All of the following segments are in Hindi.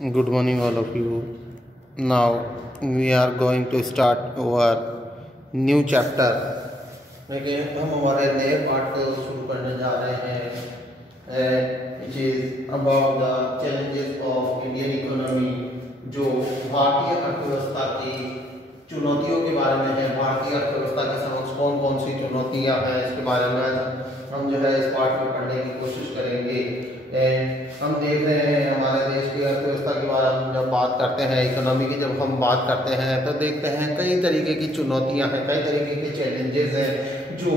Good morning, all of you. Now we are going to start our new chapter. लेकिन हम हमारे नए पाठ को शुरू करने जा रहे हैं which is about the challenges of Indian economy, जो भारतीय अर्थव्यवस्था की चुनौतियों के बारे में है। भारतीय अर्थव्यवस्था के समक्ष कौन कौन सी चुनौतियां हैं इसके बारे में हम जो है इस पाठ में पढ़ने की कोशिश करेंगे। हम देख रहे हैं हमारे देश की अर्थव्यवस्था के बारे में जब बात करते हैं, इकोनॉमी की जब हम बात करते हैं तो देखते हैं कई तरीके की चुनौतियां हैं, कई तरीके के चैलेंजेस हैं जो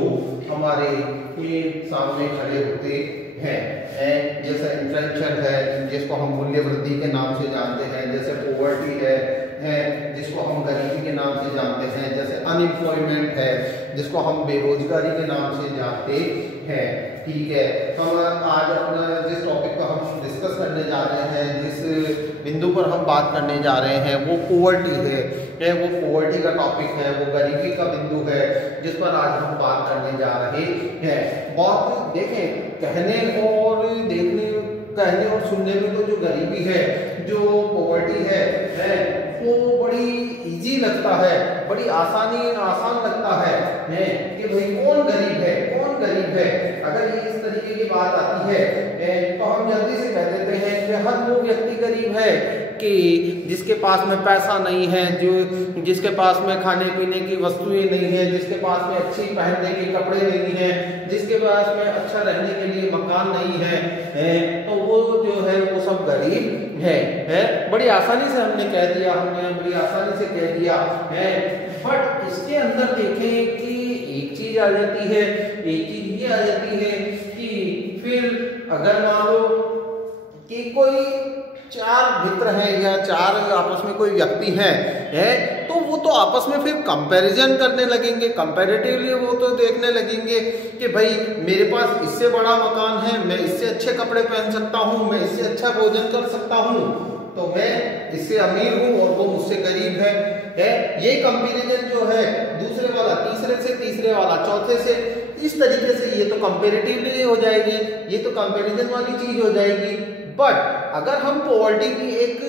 हमारे ये सामने खड़े होते हैं। जैसे इन्फ्लेशन है जिसको हम मूल्य वृद्धि के नाम से जानते हैं, जैसे पॉवर्टी है जिसको हम गरीबी के नाम से जानते हैं, जैसे अनएम्प्लॉयमेंट है जिसको हम बेरोजगारी के नाम से जानते हैं। ठीक है, हम आज अपना जिस टॉपिक को हम डिस्कस करने जा रहे हैं, जिस बिंदु पर हम बात करने जा रहे हैं वो पॉवर्टी है। वो पॉवर्टी का टॉपिक है, वो गरीबी का बिंदु है जिस पर आज हम बात करने जा रहे हैं। बहुत देखें, कहने और सुनने में तो जो गरीबी है, जो पॉवर्टी है वो बड़ी इजी लगता है, बड़ी आसान लगता है कि भाई कौन गरीब है। अगर ये इस तरीके की बात आती है तो हम जल्दी से कह देते हैं कि हर वो व्यक्ति गरीब है कि जिसके पास में पैसा नहीं है, जिसके पास में खाने पीने की वस्तुएं नहीं है, जिसके पास में अच्छी पहनने के कपड़े नहीं है, जिसके पास में अच्छा रहने के लिए मकान नहीं है, तो वो जो है वो सब गरीब है। बड़ी आसानी से हमने बड़ी आसानी से कह दिया है। बट इसके अंदर देखें कि एक चीज आ जाती है, ये आ जाती है कि फिर अगर मान लो कि कोई चार मित्र हैं या चार आपस में कोई व्यक्ति है तो वो तो आपस में फिर कंपैरिजन करने लगेंगे, कंपैरेटिवली वो तो देखने लगेंगे कि भाई मेरे पास इससे बड़ा मकान है, मैं इससे अच्छे कपड़े पहन सकता हूँ, मैं इससे अच्छा भोजन कर सकता हूँ, तो मैं इससे अमीर हूँ और वो मुझसे गरीब है। ये कंपैरिजन जो है दूसरे वाला तीसरे से, तीसरे वाला चौथे से, इस तरीके से ये तो कंपैरेटिवली हो जाएगी, ये तो कंपैरिजन वाली चीज हो जाएगी। बट अगर हम पॉवर्टी की एक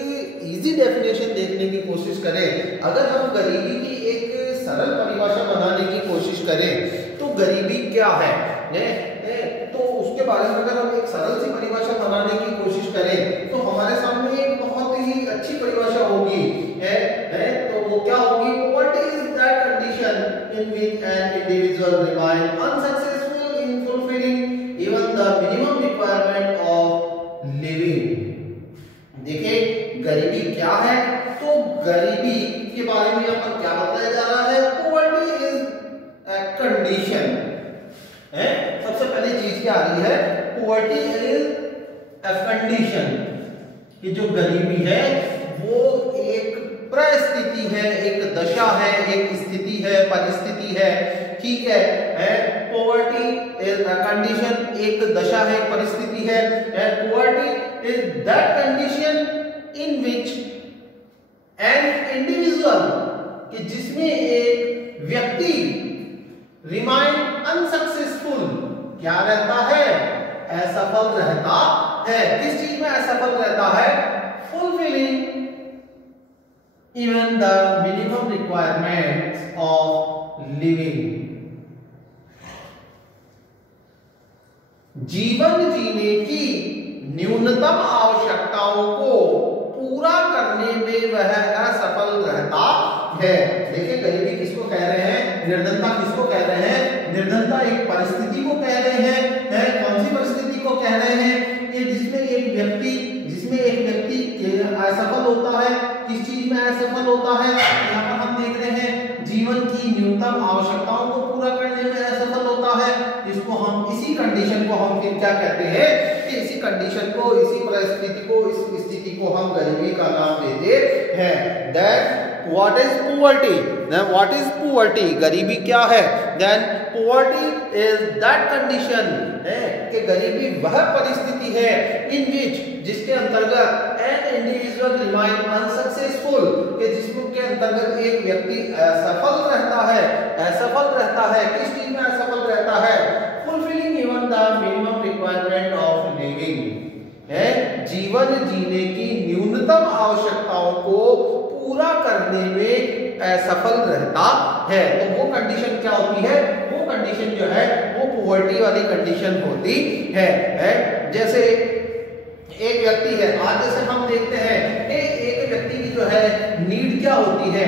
इजी डेफिनेशन देखने की कोशिश करें, अगर हम गरीबी की एक सरल परिभाषा बनाने की कोशिश करें तो गरीबी क्या है, तो उसके बारे में अगर हम एक सरल सी परिभाषा बनाने की कोशिश करें तो हमारे सामने एक बहुत ही अच्छी परिभाषा होगी। तो वो क्या होगी? Poverty is that condition in which an individual remain unsuccessful in fulfilling even the minimum requirement of living. देखिए गरीबी क्या है, तो गरीबी के बारे में यहाँ पर क्या बताया जा रहा है? Poverty is a condition. सबसे पहली चीज क्या आ रही है? पॉवर्टी इज अ कंडीशन, कि जो गरीबी है वो एक परिस्थिति है, एक दशा है, एक स्थिति है, परिस्थिति है। ठीक है, पॉवर्टी इज अ कंडीशन, एक दशा है, परिस्थिति है। Poverty is that condition in which an individual, कि जिसमें एक व्यक्ति रिमाइन अनसक्सेसफुल, क्या रहता है? असफल रहता है। किस चीज में असफल रहता है? Fulfilling even the minimum requirements of living. जीवन जीने की न्यूनतम आवश्यकताओं को पूरा करने में वह असफल रहता है। देखिए गरीबी किसको कह रहे हैं? निर्धनता किसको कह रहे हैं? निर्धनता एक परिस्थिति को कह रहे हैं। कौन सी परिस्थिति को कह रहे हैं? कि जिसमें एक व्यक्ति असफल होता है। किस चीज में असफल होता है? यहाँ पर हम देख रहे हैं जीवन की न्यूनतम आवश्यकताओं को पूरा करने में असफल होता है। इसी कंडीशन को हम फिर क्या कहते हैं? कि इसी कंडीशन को, इसी परिस्थिति को, इस स्थिति को हम गरीबी का नाम देते हैं। That what is poverty? What is poverty? गरीबी क्या है? Then poverty is that condition, कि गरीबी वह परिस्थिति है इन विच, जिसके अंतर्गत एन इंडिविजुअल रिमाइन अनसक्सेसफुल, कि जिसके अंतर्गत एक व्यक्ति असफल रहता है। किस चीज में असफल रहता है? Fulfilling even the minimum requirement of living. जीवन जीवन जीने की न्यूनतम आवश्यकताओं को पूरा करने में असफल रहता है। तो वो कंडीशन क्या होती है? वो कंडीशन जो है वो पॉवर्टी वाली कंडीशन होती है। जैसे एक व्यक्ति है, आज जैसे हम देखते हैं एक व्यक्ति की जो है नीड क्या होती है,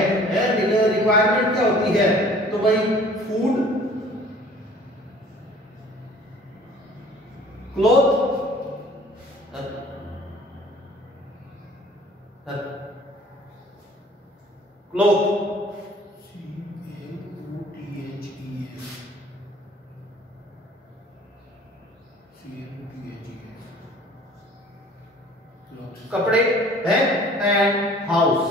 रिक्वायरमेंट क्या होती है? तो भाई फूड, क्लॉथ, कपड़े हैं, एंड हाउस,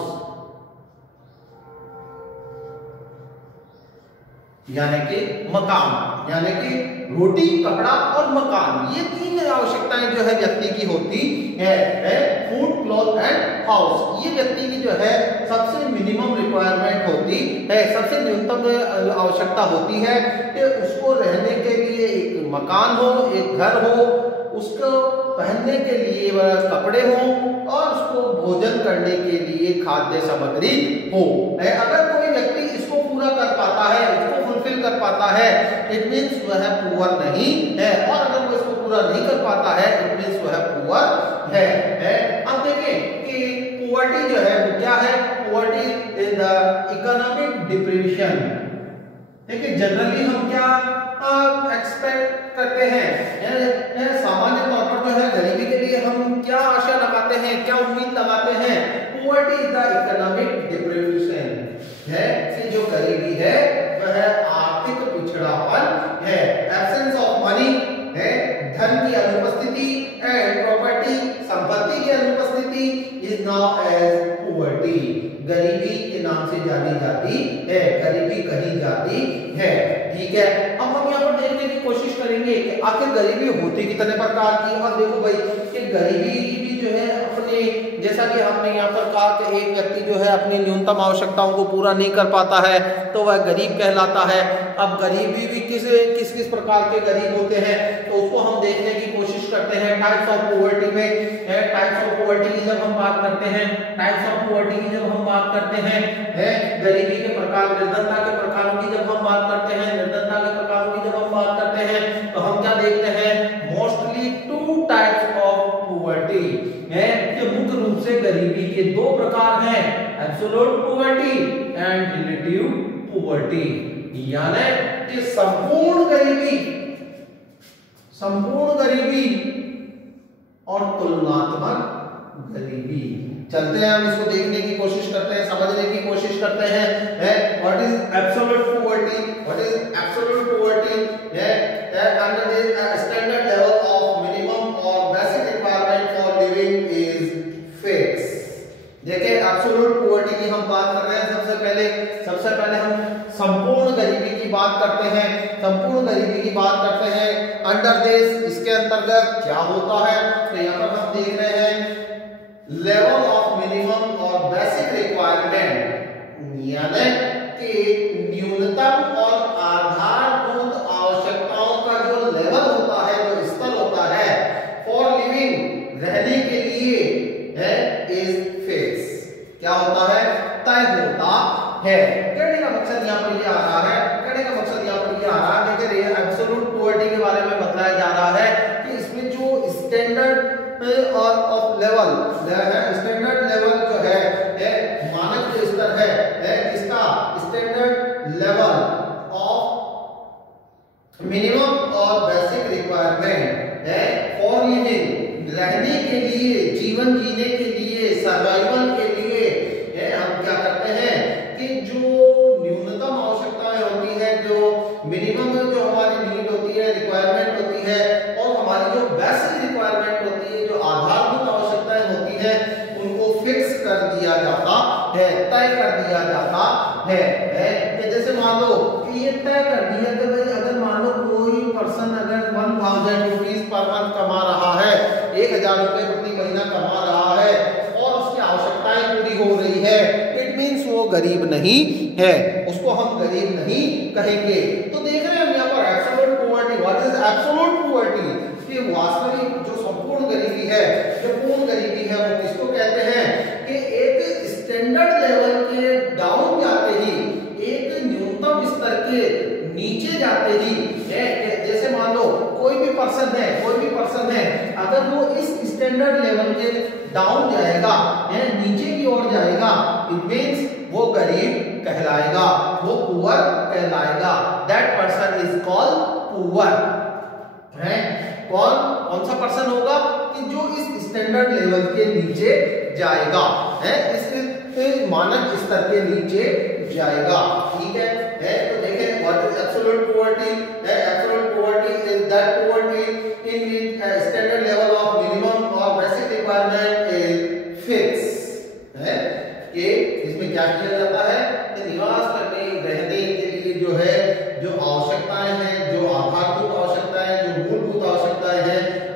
यानी कि मकान, यानी कि रोटी, कपड़ा और मकान, ये तीन आवश्यकताएं जो है व्यक्ति की होती है, फूड, क्लॉथ एंड हाउस। ये व्यक्ति की जो है सबसे मिनिमम रिक्वायरमेंट होती है, सबसे न्यूनतम आवश्यकता होती है कि उसको रहने के लिए एक मकान हो, एक घर हो, उसको पहनने के लिए कपड़े हो और उसको भोजन करने के लिए खाद्य सामग्री हो। अगर कोई व्यक्ति इसको पूरा कर पाता है, इसको फुलफिल कर पाता है, इट मींस वह पुअर नहीं है, और अगर वो इसको पूरा नहीं कर पाता है, इट मींस वह पुअर है। अब देखें कि पॉवर्टी जो है वो क्या है? Poverty is the economic deprivation. देखिए जनरली हम क्या एक्सपेक्ट करते हैं, सामान्य तौर पर जो है गरीबी के लिए हम क्या आशा लगाते हैं, क्या उम्मीद लगाते हैं? Poverty is the economic deprivation है कि जो गरीबी है वह आर्थिक पिछड़ापन है, एब्सेंस ऑफ मनी है, धन की अनुपस्थिति, एंड प्रॉपर्टी, संपत्ति की अनुपस्थिति इज नाउ एज पॉवर्टी। गरीबी के नाम से जानी जाती है, गरीबी कही जाती है। ठीक है, अब हम यहाँ पर देखने की कोशिश करेंगे कि आखिर गरीबी होती कितने प्रकार की। और देखो भाई कि गरीबी भी जो है अपने, जैसा कि हमने यहाँ पर कहा कि एक व्यक्ति जो है अपनी न्यूनतम आवश्यकताओं को पूरा नहीं कर पाता है तो वह गरीब कहलाता है। अब गरीबी भी किस किस प्रकार के गरीब होते हैं तो उसको हम देखने की कोशिश करते हैं टाइप्स ऑफ पॉवर्टी में। टाइप्स ऑफ पॉवर्टी की जब हम बात करते हैं, टाइप्स ऑफ पॉवर्टी की जब हम बात करते हैं, गरीबी के प्रकार, निर्धनता के प्रकारों की जब हम बात करते हैं, निर्धनता के प्रकारों की जब हम बात करते हैं तो हम क्या देखते हैं? Mostly two types of poverty है कि मुख्य रूप से गरीबी के दो प्रकार हैं, absolute poverty and relative poverty. यानी कि संपूर्ण गरीबी और तुलनात्मक गरीबी। चलते हैं हम इसको देखने की कोशिश करते हैं, समझने की कोशिश करते हैं। What is absolute poverty? What is absolute poverty? Under the standard level of minimum और basic requirement for living is fix. देखिए एब्सोल्यूट पॉवर्टी की हम बात कर रहे हैं। सबसे पहले हम संपूर्ण गरीबी की बात करते हैं। संपूर्ण गरीबी की बात करते हैं अंडर दिस, इसके अंतर्गत क्या होता है? तो यहाँ पर हम देख रहे हैं लेवल ऑफ मिनिमम और बेसिक रिक्वायरमेंट, यानी कि न्यूनतम और आधारभूत आवश्यकताओं का जो लेवल होता है, जो स्तर होता है फॉर लिविंग, रहने के लिए है, इज फिक्स। क्या होता है? तय होता है। कहने का मकसद यहाँ पर ये आ रहा है, देखिए एब्सोल्यूट पॉवर्टी के बारे में बताया जा रहा है कि इसमें जो स्टैंडर्ड और ऑफ लेवल है, स्टैंडर्ड लेवल जो है मानक जो स्तर है इसका स्टैंडर्ड लेवल ऑफ मिनिमम और बेसिक रिक्वायरमेंट है फॉर लिविंग, रहने के लिए, जीवन जीने के लिए, सर्वाइवल के लिए हम क्या करते हैं कि जो न्यूनतम आवश्यकताएं होती है, जो मिनिमम जो हमारी नीड होती है, रिक्वायरमेंट होती है, और हमारी जो बेसिक रिक्वायरमेंट होती है, जो आधारभूत आवश्यकताएं होती है, उनको फिक्स कर दिया जाता है, तय कर दिया जाता है। जैसे मान लो कि ये तय कर दिया कि भाई अगर मान लो कोई पर्सन अगर 1000 रुपीज पर मंथ कमा रहा है, 1000 रुपए प्रति महीना कमा रहा है और उसकी आवश्यकताएं पूरी हो रही है, इट मीन्स वो गरीब नहीं है, उसको हम गरीब नहीं कहेंगे। तो देख रहे हैं हम यहाँ पर absolute poverty. What is absolute poverty? कि वास्तविक जो संपूर्ण गरीबी है, जो जो पूर्ण गरीबी है वो किसको कहते हैं कि एक स्टैंडर्ड लेवल के डाउन जाते ही, एक न्यूनतम स्तर के नीचे जाते ही, जैसे मान लो कोई भी पर्सन है, अगर वो इस स्टैंडर्ड लेवल के डाउन जाएगा, नीचे की ओर जाएगा, इट मींस वो गरीब कहलाएगा, वो पुअर कहलाएगा। That person is called poor. है कौन सा पर्सन होगा कि जो इस स्टैंडर्ड लेवल के नीचे जाएगा, इस मानक स्तर के नीचे जाएगा। ठीक है, तो देखें what is absolute poverty. Absolute poverty is that poverty in which standard level of minimum और बेसिक रिक्वायरमेंट इज फिक्स। है कि इसमें क्या किया जाता है कि निवास करने रहने के लिए जो है, जो आवश्यकताएं हैं, जो आधारभूत आवश्यकताएं, जो मूलभूत आवश्यकताएं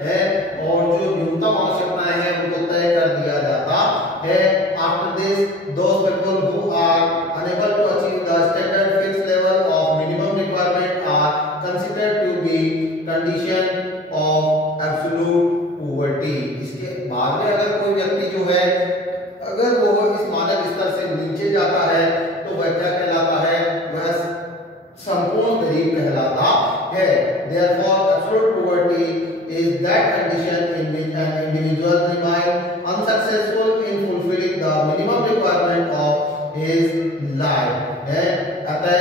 हैं और जो न्यूनतम आवश्यकताएं हैं उनको तय कर दिया जाता है। After this those people who are unable to achieve the standard fixed level of minimum requirement are considered to be condition of absolute poverty। इसके बाद में अगर कोई व्यक्ति जो है, अगर वो इस मानक स्तर से नीचे जाता है तो वह क्या कहलाता है, वह संपूर्ण गरीब कहलाता है। Therefore, absolute poverty is that condition in which an individual remains unsuccessful in fulfilling the minimum requirement of his life। है अतः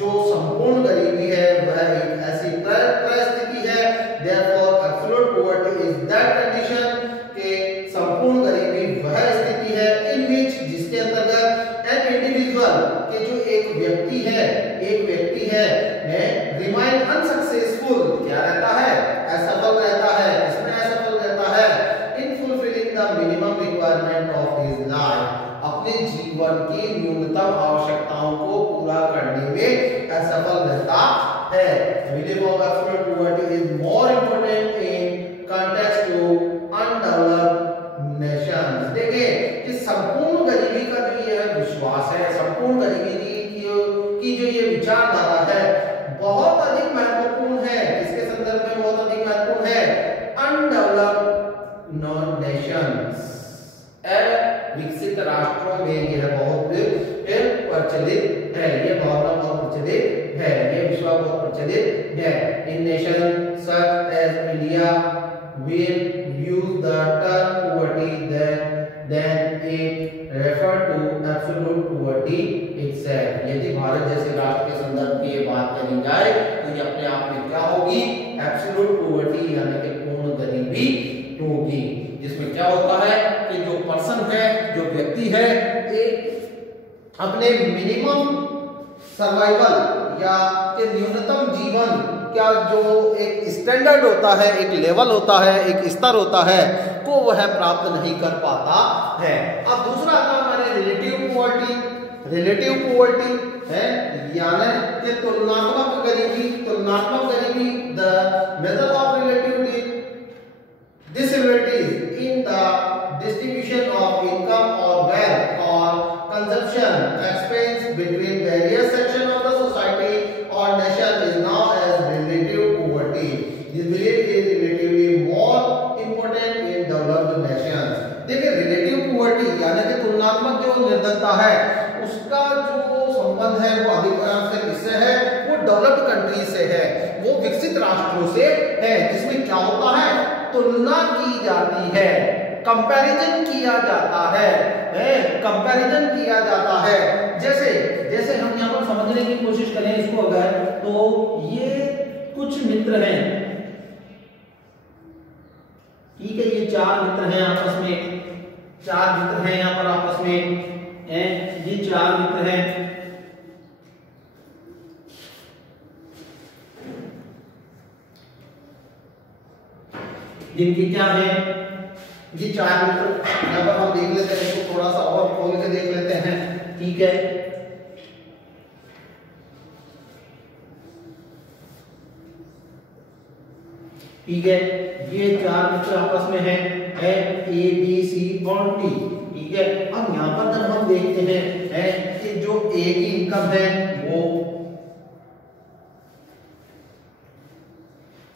जो संपूर्ण गरीबी है वह एक ऐसी परिस्थिति है। Therefore, absolute poverty is that condition के संपूर्ण गरीबी वह स्थिति है in which जिसके अंतर्गत an individual के जो एक व्यक्ति है रिमाइन अनसक्सेसफुल क्या रहता है, असफल रहता है। इसमें असफल रहता है in fulfilling the minimum requirement of his life, अपने जीवन की न्यूनतम आवश्यकताओं को पूरा करने में असफल रहता है। Minimum of absolute poverty is more important in context to undeveloped nations. देखिए कि संपूर्ण गरीबी का जो ये विश्वास है, संपूर्ण गरीबी की जो ये विचारधारा है बहुत अधिक महत्वपूर्ण है। किसके संदर्भ में बहुत अधिक महत्वपूर्ण है, अनडेवलप्ड नेशंस, विकसित राष्ट्रों में यह बहुत प्रचलित है, ये भावना बहुत प्रचलित है, ये विश्वास बहुत प्रचलित है। In nation such as India will use the term poverty then it refer to absolute poverty itself। यदि भारत जैसे राष्ट्र के संदर्भ में ये बात कही जाए तो ये अपने आप में क्या होगी, एब्सोल्यूट पॉवर्टी यानी कि पूर्ण गरीबी होगी, जिसमें क्या होता है कि जो पर्सन है, जो व्यक्ति है, एक अपने मिनिमम सर्वाइवल या के न्यूनतम जीवन क्या जो एक स्टैंडर्ड होता है, एक लेवल होता है, एक स्तर होता है को वह प्राप्त नहीं कर पाता है। अब दूसरा आता है हमारे रिलेटिव पॉवर्टी। रिलेटिव पॉवर्टी है यानी कि तुलनात्मक गरीबी। तुलनात्मक गरीबी the method of relative disabilities in the distribution of income or wealth or consumption expense between various sections of the society or nation is known as relative poverty। This belief is relatively more important in developed nations। देखिए रिलेटिव पॉवर्टी यानी कि तुलनात्मक जो निर्धनता है उसका जो संबंध है वो अधिकांश से किससे है, वो डेवलप्ड कंट्री से है, वो विकसित राष्ट्रों से है, जिसमें क्या होता है, तुलना की जाती है, कंपैरिजन किया जाता है, कंपैरिजन किया जाता है। जैसे हम यहाँ पर समझने की कोशिश करें इसको अगर, तो ये कुछ मित्र हैं, ठीक है, ये चार मित्र हैं आपस में, चार मित्र हैं यहाँ पर आपस में, ये चार मित्र हैं, जिनकी क्या है, ये चार मित्र यहाँ पर हम देख लेते हैं, इसको थोड़ा सा और खोल के देख लेते हैं। ठीक है, ठीक है, ये चार मित्र आपस में हैं, ए बी सी और टी। ठीक है, अब यहाँ पर जब हम देखते हैं कि जो ए की इनकम है वो,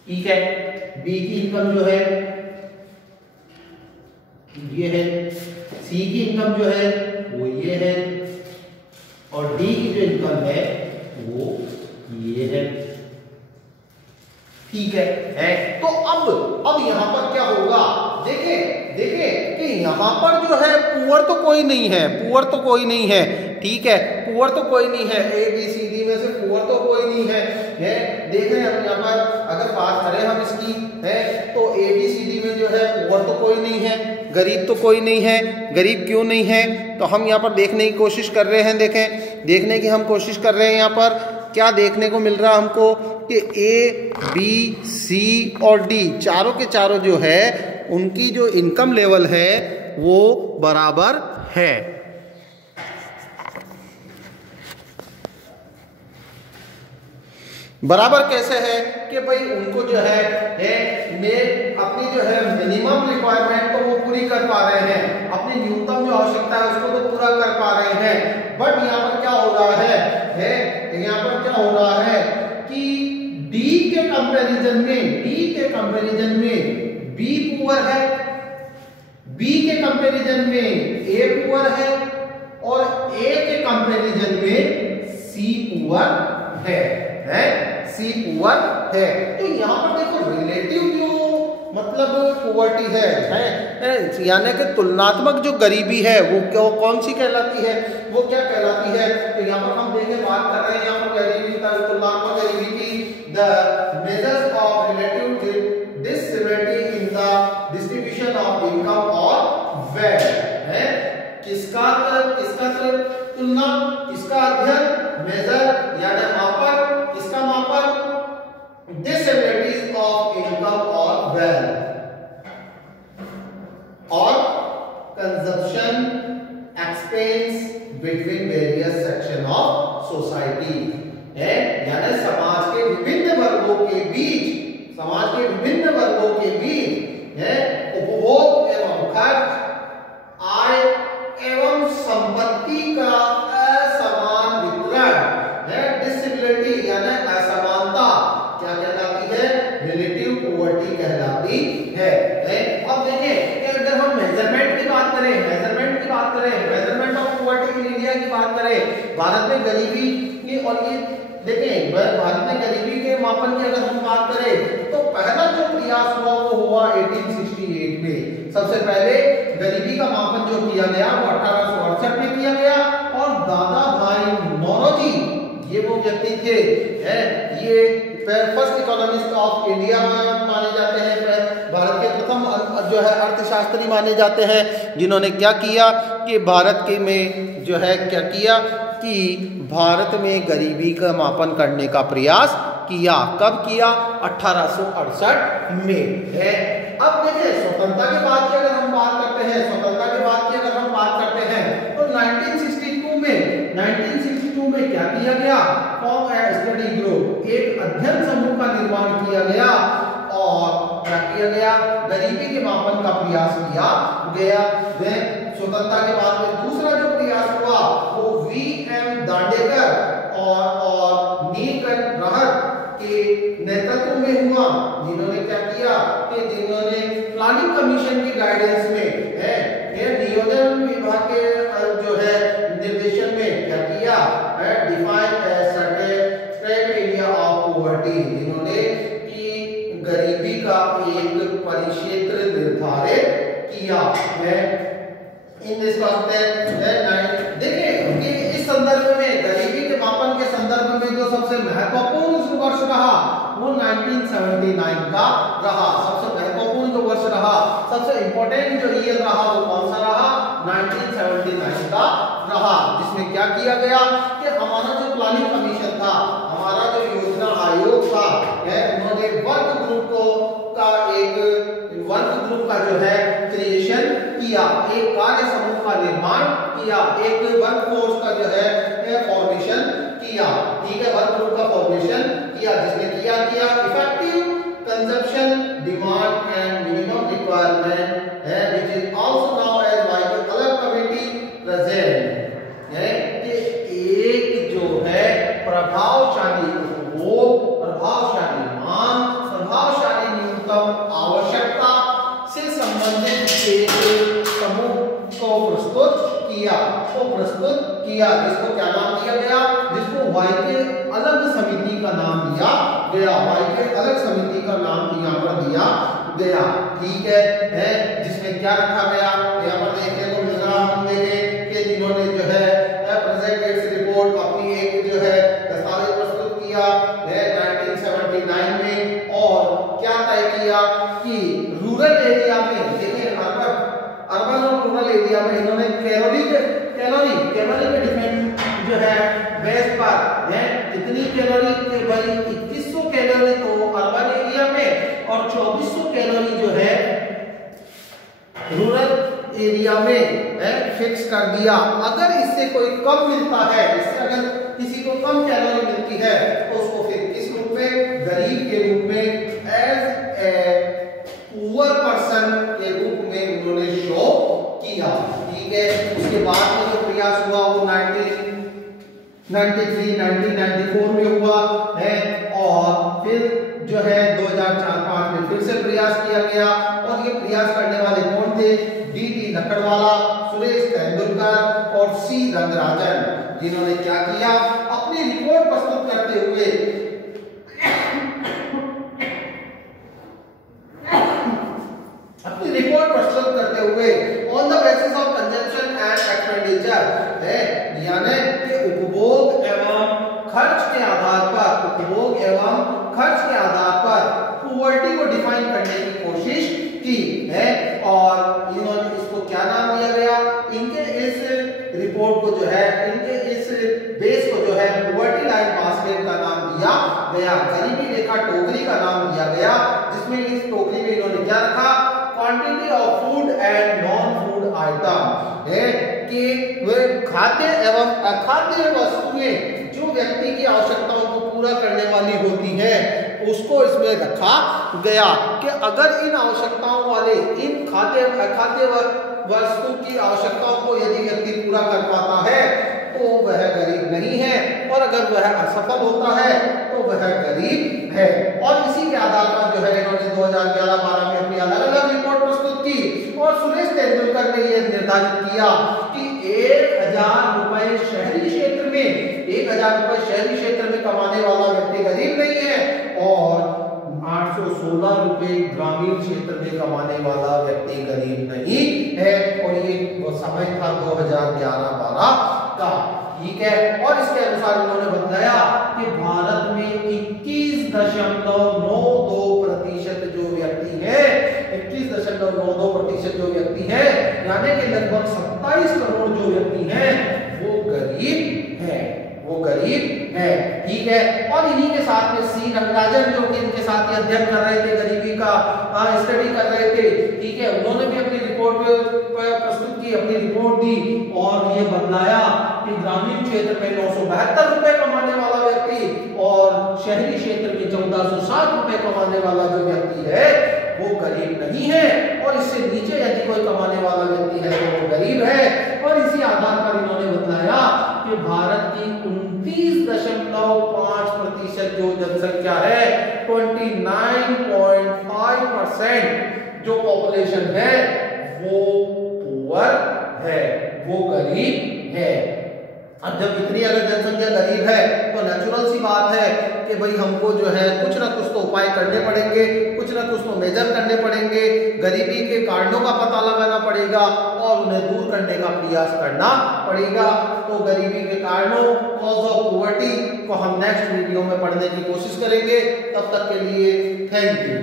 ठीक है, बी की इनकम जो है ये है, सी की इनकम जो है वो ये है, और डी की जो इनकम है वो ये है। ठीक है तो अब यहां पर क्या होगा, देखे कि यहां पर जो है पुअर तो कोई नहीं है, पुअर तो कोई नहीं है। ठीक है, पुअर तो कोई नहीं है, ए बी सी डी में से पुअर तो कोई नहीं है। देख रहे हैं हम यहाँ पर, अगर बात करें हम इसकी है तो ए बी सी डी में जो है पुअर तो कोई नहीं है, गरीब तो कोई नहीं है। गरीब क्यों नहीं है, तो हम यहाँ पर देखने की कोशिश कर रहे हैं। देखें, देखने की हम कोशिश कर रहे हैं। यहाँ पर क्या देखने को मिल रहा हमको कि ए बी सी और डी चारों के चारों जो है उनकी जो इनकम लेवल है वो बराबर है। बराबर कैसे है कि भाई उनको जो है अपनी जो है मिनिमम रिक्वायरमेंट तो वो पूरी कर पा रहे हैं, अपनी न्यूनतम जो आवश्यकता है उसको तो पूरा कर पा रहे हैं। बट यहाँ पर क्या हो रहा है यहाँ पर क्या हो रहा है कि डी के कंपैरिजन में बी पुअर है, बी के कंपैरिजन में ए पुअर है, और ए के कंपैरिजन में सी पुअर है, सी पुअर है। तो यहाँ पर देखो रिलेटिव जो मतलब पुअर्टी है यानी कि तुलनात्मक जो गरीबी है वो कौन सी कहलाती है, वो क्या कहलाती है। तो यहाँ पर हम देखें, बात कर रहे हैं यहाँ पर गरीबी, तुलनात्मक गरीबी की the measures of relative dissimilarity in the distribution of income और वेल्थ है। किसका तुलना, किसका अध्ययन, मेजर यानी मापक, किसका मापक, डिससिमिलरिटीज ऑफ इनकम और वेल्थ और consumption expense between various section of society है, यानी समाज के विभिन्न वर्गों के बीच है उपभोग एवं खर्च, आय एवं संपत्ति का असमान वितरण है। डिससिमिलरिटी यानी असमानता क्या कहलाती है, रिलेटिव पॉवर्टी कहलाती है। अब देखें कि अगर हम मेजरमेंट की बात करें, measurement of poverty in India की बात करें, भारत में गरीबी की, और ये देखें भारत में गरीबी के मापन की अगर हम बात करें तो पहला जो प्रयास हुआ वो हुआ 1868 में। सबसे पहले गरीबी का मापन जो किया गया वो 1868 में किया गया, और दादा भाई नौरोजी ये वो व्यक्ति थे ये फर्स्ट इकोनॉमिस्ट ऑफ इंडिया माने जाते हैं, भारत के प्रथम जो है अर्थशास्त्री माने जाते हैं, जिन्होंने क्या किया कि भारत के में जो है क्या किया कि भारत में गरीबी का मापन करने का प्रयास किया। कब किया, 1868 में है। अब देखिए स्वतंत्रता के बाद की अगर हम बात करते हैं, तो 1962 में क्या किया गया, फॉर्म ए स्टडी ग्रुप, एक अध्ययन समूह का निर्माण किया गया, और क्या किया गया, गरीबी के मापन का प्रयास किया गया। स्वतंत्रता के बाद में दूसरा जो प्रयास हुआ वो वी.एम. दांडेकर और नीलकंठ रहत के नेतृत्व में हुआ, जिन्होंने क्या किया कि जिन्होंने प्लानिंग कमीशन के गाइडेंस में नियोजन विभाग के जो है निर्देशन में क्या किया, define certain area of poverty, जिन्होंने कि गरीबी का एक परिक्षेत्र निर्धारित किया है। इन इस देखिए कि इस संदर्भ में गरीबी के मापन के संदर्भ में जो सबसे महत्वपूर्ण वर्ष रहा वो 1979 का रहा। सबसे महत्वपूर्ण जो वर्ष रहा, सबसे इंपॉर्टेंट जो ईयर रहा वो कौन सा रहा, 1979 का रहा, जिसमें क्या किया गया कि हमारा जो प्लानिंग कमीशन था, हमारा जो योजना आयोग था, उन्होंने वर्क ग्रुप का जो है क्रिएशन किया, एक कार्य समूह का निर्माण किया, एक वर्क फोर्स का जो है फॉर्मेशन किया। ठीक है, वर्क ग्रुप का फॉर्मेशन किया, जिसने किया effective consumption demand and minimum requirement है, which is also now as white colour committee present है, कि एक जो है प्रभावशाली उपभोग, प्रभावशाली मांग, प्रभावशाली न्यूनतम आवश्यकता से संबंधित एक किया, जिसको क्या नाम दिया गया, जिसको वाई के अलग समिति का नाम दिया गया, वाई के अलग समिति का नाम यहाँ पर दिया गया। ठीक है, जिसमें क्या रखा गया, यहाँ पर देखने को मिल रहा हमने कि जिन्होंने जो है प्रेजेंट एड्स रिपोर्ट अपनी एक जो है दस्तावेज प्रस्तुत किया है 1979 में, और क्या तय किया कि रूरल एरिया में, देखिए अर्बन और रूरल एरिया में इन्होंने कैलोरी के डिफरेंट जो है बेस पर है कितनी कैलोरी के भाई 2100 कैलोरी तो अर्बन एरिया में और 2400 कैलोरी जो है रूरल एरिया में फिक्स कर दिया। अगर इससे कोई कम मिलता है, इससे अगर किसी को कम कैलोरी मिलती है तो उसको फिर किस रूप में, गरीब के रूप में, एज ए पुअर पर्सन के रूप में उन्होंने शो किया। ठीक है, उसके बाद में जो प्रयास हुआ वो 1993 1994 में हुआ है, और फिर जो है 2004-05 में फिर से प्रयास किया गया, और ये प्रयास करने वाले कौन थे, डी.टी. लकड़वाला, सुरेश तेंदुलकर और सी रंगराजन, जिन्होंने क्या किया, अपनी रिपोर्ट प्रस्तुत करते हुए on the basis of consumption and expenditure है, यानी कि उपभोग एवं खर्च के आधार पर पॉवर्टी को डिफाइन करने की कोशिश की है, और इन्होंने इसको क्या नाम दिया गया, इनके इस रिपोर्ट को जो है, इनके इस बेस को जो है पॉवर्टी लाइन बास्केट का नाम दिया गया, गरीबी रेखा टोकरी का नाम दिया गया, जिसमें इस टोकरी में इन्होंने क्या रखा, quantity of food and non food item है कि वे खाद्य एवं अखाद्य वस्तुएं जो व्यक्ति की आवश्यकताओं को पूरा करने वाली होती है उसको इसमें रखा गया कि अगर इन आवश्यकताओं वाले, इन खाद्य अखाद्य वस्तु की आवश्यकताओं को यदि व्यक्ति पूरा कर पाता है तो वह गरीब नहीं है, और अगर वह असफल होता है तो वह गरीब है। और इसी के आधार पर जो है इन्होंने 2011-12 में अपनी अलग-अलग रिपोर्ट प्रस्तुत की, और सुरेश तेंदुलकर ने यह निर्धारित किया कि 1000 रुपए शहरी क्षेत्र में, 1000 रुपए शहरी क्षेत्र में कमाने वाला व्यक्ति गरीब नहीं है, और 816 रुपए ग्रामीण क्षेत्र में कमाने वाला व्यक्ति गरीब नहीं है, और ये वो समय था 2011-12 का। ठीक है, और इसके अनुसार उन्होंने बताया कि भारत में 21.92% जो व्यक्ति है, 21.92% जो व्यक्ति है, यानी कि लगभग 27 करोड़ जो व्यक्ति है वो गरीब है, वो गरीब है। ठीक है, और इन्हीं के साथ में सी रंगराजन जो कि इनके साथ ही अध्ययन कर रहे थे, गरीबी का स्टडी कर रहे थे, ठीक है, उन्होंने भी अपनी रिपोर्ट प्रस्तुत की, अपनी रिपोर्ट दी, और ये बतलाया कि ग्रामीण क्षेत्र में 972 रुपए कमाने वाला व्यक्ति और शहरी क्षेत्र में 1460 रुपए कमाने वाला जो व्यक्ति है वो गरीब नहीं है, और इससे नीचे यदि कोई कमाने वाला व्यक्ति है तो वो गरीब है। और इसी आधार पर इन्होंने बताया कि भारत की 29.5% जो जनसंख्या है, 29.5% जो पॉपुलेशन है वो पुअर है, वो गरीब है। अब जब इतनी अगर जनसंख्या गरीब है तो नेचुरल सी बात है कि भाई हमको जो है कुछ ना कुछ तो उपाय करने पड़ेंगे, कुछ ना कुछ तो मेजर करने पड़ेंगे, गरीबी के कारणों का पता लगाना पड़ेगा और उन्हें दूर करने का प्रयास करना पड़ेगा। तो गरीबी के कारणों, कॉज ऑफ पॉवर्टी को हम नेक्स्ट वीडियो में पढ़ने की कोशिश करेंगे। तब तक के लिए थैंक यू।